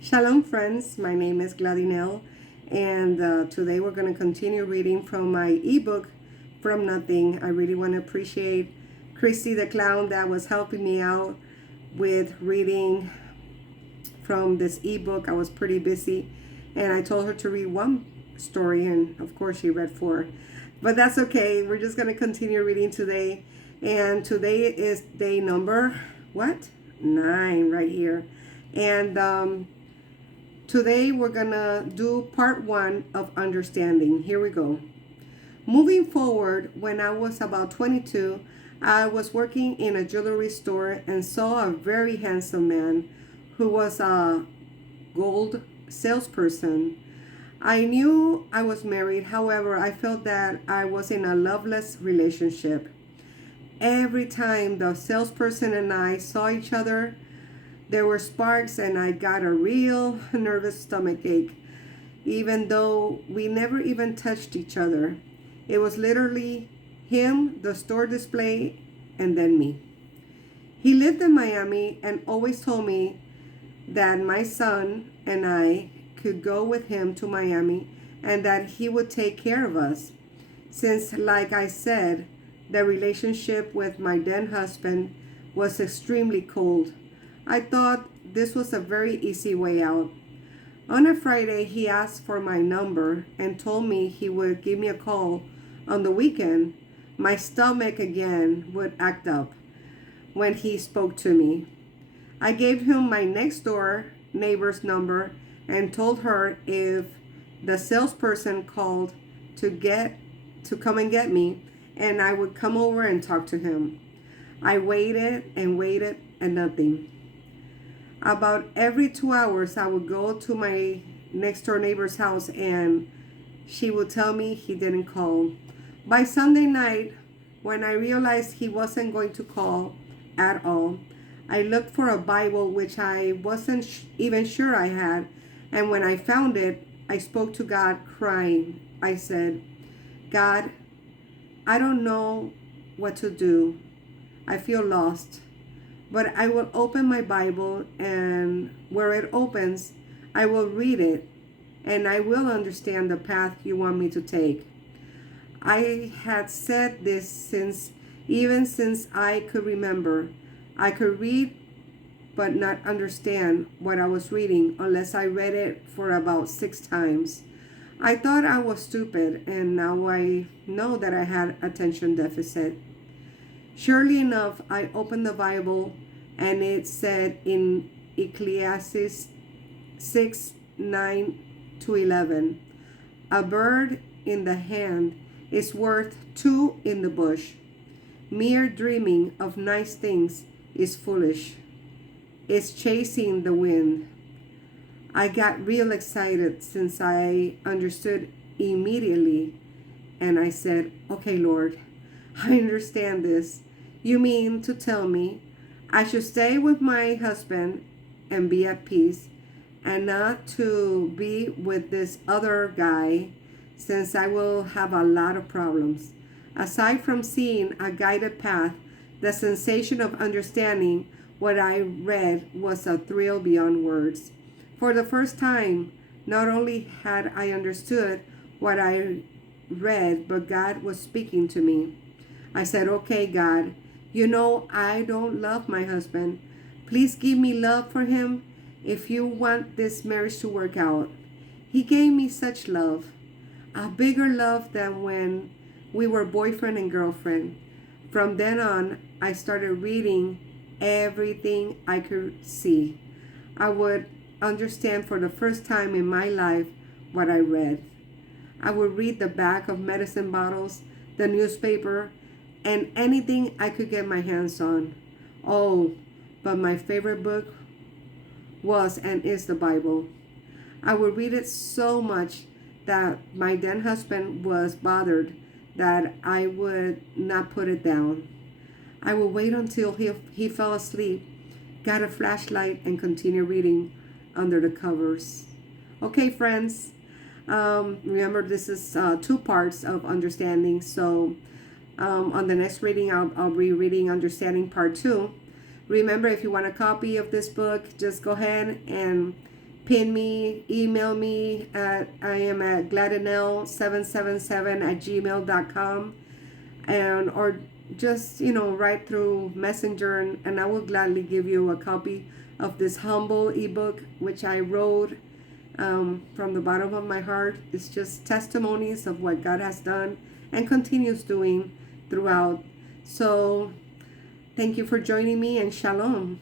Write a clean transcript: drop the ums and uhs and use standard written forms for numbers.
Shalom, friends. My name is Gladinel, and today we're going to continue reading from my ebook, From Nothing. I really want to appreciate Christy the Clown that was helping me out with reading from this ebook. I was pretty busy, and I told her to read one story, and of course, she read four. But that's okay. We're just going to continue reading today, and today is day number what? 9 right here. And today we're gonna do part 1 of understanding. Here we go. Moving forward, when I was about 22, I was working in a jewelry store and saw a very handsome man who was a gold salesperson. I knew I was married, however, I felt that I was in a loveless relationship. Every time the salesperson and I saw each other, there were sparks, and I got a real nervous stomach ache, even though we never even touched each other. It was literally him, the store display, and then me. He lived in Miami and always told me that my son and I could go with him to Miami and that he would take care of us. Since, like I said, the relationship with my then husband was extremely cold, I thought this was a very easy way out. On a Friday, he asked for my number and told me he would give me a call on the weekend. My stomach again would act up when he spoke to me. I gave him my next door neighbor's number and told her if the salesperson called to come and get me, and I would come over and talk to him. I waited and waited and nothing. About every 2 hours, I would go to my next door neighbor's house and she would tell me he didn't call. By Sunday night, when I realized he wasn't going to call at all, I looked for a Bible, which I wasn't even sure I had. And when I found it, I spoke to God crying. I said, God, I don't know what to do. I feel lost. But I will open my Bible, and where it opens, I will read it, and I will understand the path you want me to take. I had said this even since I could remember. I could read but not understand what I was reading unless I read it for about 6 times. I thought I was stupid, and now I know that I had attention deficit. Surely enough, I opened the Bible and it said in Ecclesiastes 6:9-11, a bird in the hand is worth 2 in the bush. Mere dreaming of nice things is foolish. It's chasing the wind. I got real excited since I understood immediately, and I said, okay, Lord, I understand this. You mean to tell me I should stay with my husband and be at peace, and not to be with this other guy, since I will have a lot of problems. Aside from seeing a guided path, the sensation of understanding what I read was a thrill beyond words. For the first time, not only had I understood what I read, but God was speaking to me. I said, okay, God, you know I don't love my husband. Please give me love for him if you want this marriage to work out. He gave me such love, a bigger love than when we were boyfriend and girlfriend. From then on, I started reading everything I could see. I would understand for the first time in my life what I read. I would read the back of medicine bottles, the newspaper, and anything I could get my hands on. Oh, but my favorite book was and is the Bible. I would read it so much that my then husband was bothered that I would not put it down. I would wait until he fell asleep, got a flashlight, and continue reading under the covers. Okay, friends, remember this is 2 parts of understanding. So on the next reading, I'll be reading Understanding Part 2. Remember, if you want a copy of this book, just go ahead and pin me, email me I am at gladinel777 at gmail.com, and or just write through Messenger, and I will gladly give you a copy of this humble ebook which I wrote from the bottom of my heart. It's just testimonies of what God has done and continues doing throughout. So thank you for joining me, and shalom.